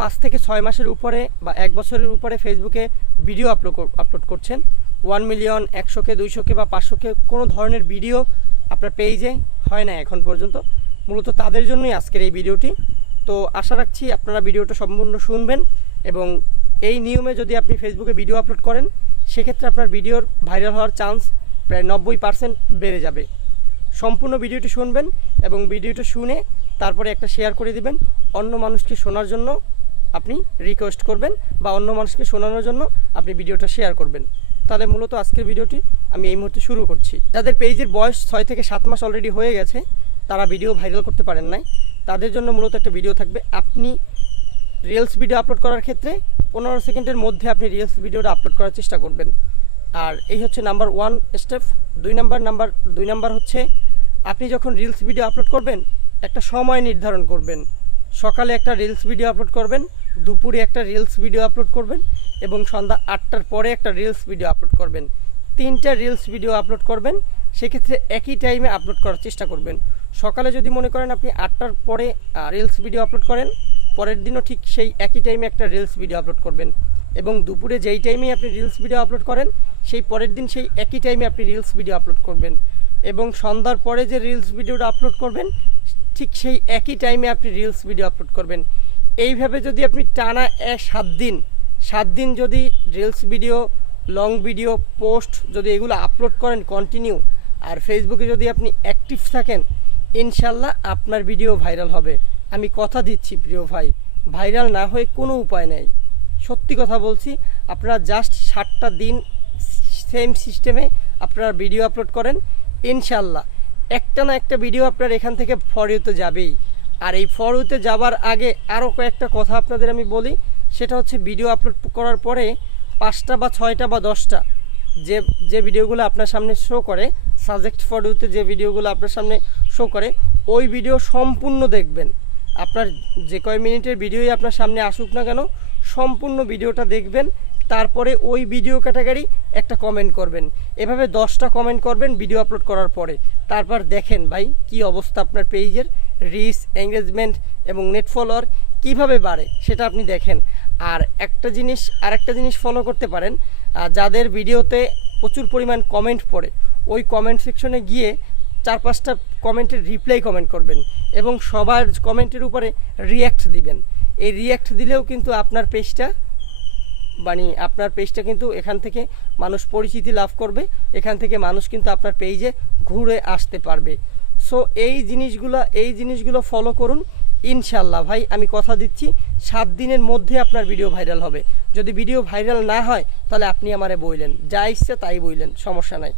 পাঁচ থেকে ছয় মাসের উপরে বা এক বছরের উপরে ফেসবুকে ভিডিও আপলোড আপলোড করছেন। ওয়ান মিলিয়ন, একশোকে, দুইশোকে বা পাঁচশোকে কোনো ধরনের ভিডিও আপনার পেজে হয় না এখন পর্যন্ত। মূলত তাদের জন্যই আজকের এই ভিডিওটি। তো আশা রাখছি আপনারা ভিডিওটা সম্পূর্ণ শুনবেন এবং এই নিয়মে যদি আপনি ফেসবুকে ভিডিও আপলোড করেন, সেক্ষেত্রে আপনার ভিডিওর ভাইরাল হওয়ার চান্স প্রায় নব্বই পার্সেন্ট বেড়ে যাবে। সম্পূর্ণ ভিডিওটি শুনবেন এবং ভিডিওটা শুনে তারপরে একটা শেয়ার করে দিবেন অন্য মানুষকে শোনার জন্য। আপনি রিকোয়েস্ট করবেন বা অন্য মানুষকে শোনানোর জন্য আপনি ভিডিওটা শেয়ার করবেন। তাহলে মূলত আজকের ভিডিওটি আমি এই মুহূর্তে শুরু করছি। যাদের পেজের বয়স ছয় থেকে সাত মাস অলরেডি হয়ে গেছে, তারা ভিডিও ভাইরাল করতে পারেন নাই। তাদের জন্য মূলত একটা ভিডিও থাকবে। আপনি রিলস ভিডিও আপলোড করার ক্ষেত্রে পনেরো সেকেন্ডের মধ্যে আপনি রিলস ভিডিওটা আপলোড করার চেষ্টা করবেন। আর এই হচ্ছে নাম্বার ওয়ান স্টেপ দুই নাম্বার নাম্বার দুই নাম্বার হচ্ছে আপনি যখন রিলস ভিডিও আপলোড করবেন, একটা সময় নির্ধারণ করবেন। সকালে একটা রিলস ভিডিও আপলোড করবেন, দুপুরে একটা রিলস ভিডিও আপলোড করবেন এবং সন্ধ্যা আটটার পরে একটা রিলস ভিডিও আপলোড করবেন। তিনটা রিলস ভিডিও আপলোড করবেন, সেক্ষেত্রে একই টাইমে আপলোড করার চেষ্টা করবেন। সকালে যদি মনে করেন আপনি আটটার পরে রিলস ভিডিও আপলোড করেন, পরের দিনও ঠিক সেই একই টাইমে একটা রিলস ভিডিও আপলোড করবেন। এবং দুপুরে যেই টাইমে আপনি রিলস ভিডিও আপলোড করেন, সেই পরের দিন সেই একই টাইমে আপনি রিলস ভিডিও আপলোড করবেন। এবং সন্ধ্যার পরে যে রিলস ভিডিওটা আপলোড করবেন ঠিক সেই একই টাইমে আপনি রিলস ভিডিও আপলোড করবেন। এইভাবে যদি আপনি টানা এক সাত দিন সাত দিন যদি reels video long video post যদি এগুলো আপলোড করেন কন্টিনিউ আর ফেসবুকে যদি আপনি অ্যাক্টিভ থাকেন ইনশাল্লাহ আপনার ভিডিও ভাইরাল হবে। আমি কথা দিচ্ছি প্রিয় ভাই ভাইরাল না হয়ে কোনো উপায় নেই। সত্যি কথা বলছি, আপনারা জাস্ট ষাটটা দিন সেম সিস্টেমে আপনারা ভিডিও আপলোড করেন ইনশাল্লাহ একটা না একটা ভিডিও আপনার এখান থেকে ফরিউতে যাবেই। আর এই ফরিউতে যাবার আগে আরও কয়েকটা কথা আপনাদের আমি বলি। সেটা হচ্ছে ভিডিও আপলোড করার পরে পাঁচটা বা ছয়টা বা দশটা যে যে ভিডিওগুলো আপনার সামনে শো করে সাজেক্ট ফর ইউতে যে ভিডিওগুলো আপনার সামনে শো করে, ওই ভিডিও সম্পূর্ণ দেখবেন। আপনার যে কয় মিনিটের ভিডিওই আপনার সামনে আসুক না কেন, সম্পূর্ণ ভিডিওটা দেখবেন। তারপরে ওই ভিডিও ক্যাটাগরি একটা কমেন্ট করবেন। এভাবে দশটা কমেন্ট করবেন ভিডিও আপলোড করার পরে। তারপর দেখেন ভাই, কি অবস্থা আপনার পেজের রিচ এঙ্গেজমেন্ট এবং নেট ফলোয়ার কীভাবে বাড়ে সেটা আপনি দেখেন। আর একটা জিনিস আর একটা জিনিস ফলো করতে পারেন। যাদের ভিডিওতে প্রচুর পরিমাণ কমেন্ট পড়ে, ওই কমেন্ট সেকশনে গিয়ে চার পাঁচটা কমেন্টের রিপ্লাই কমেন্ট করবেন এবং সবার কমেন্টের উপরে রিয়্যাক্ট দিবেন। এই রিয়্যাক্ট দিলেও কিন্তু আপনার পেজটা মানে আপনার পেজটা কিন্তু এখান থেকে মানুষ পরিচিতি লাভ করবে, এখান থেকে মানুষ কিন্তু আপনার পেজে ঘুরে আসতে পারবে। সো এই জিনিসগুলো এই জিনিসগুলো ফলো করুন ইনশাল্লাহ ভাই, আমি কথা দিচ্ছি, সাত দিনের মধ্যে আপনার ভিডিও ভাইরাল হবে। যদি ভিডিও ভাইরাল না হয়, তাহলে আপনি আমারে বইলেন। যা ইচ্ছে তাই বইলেন, সমস্যা নাই।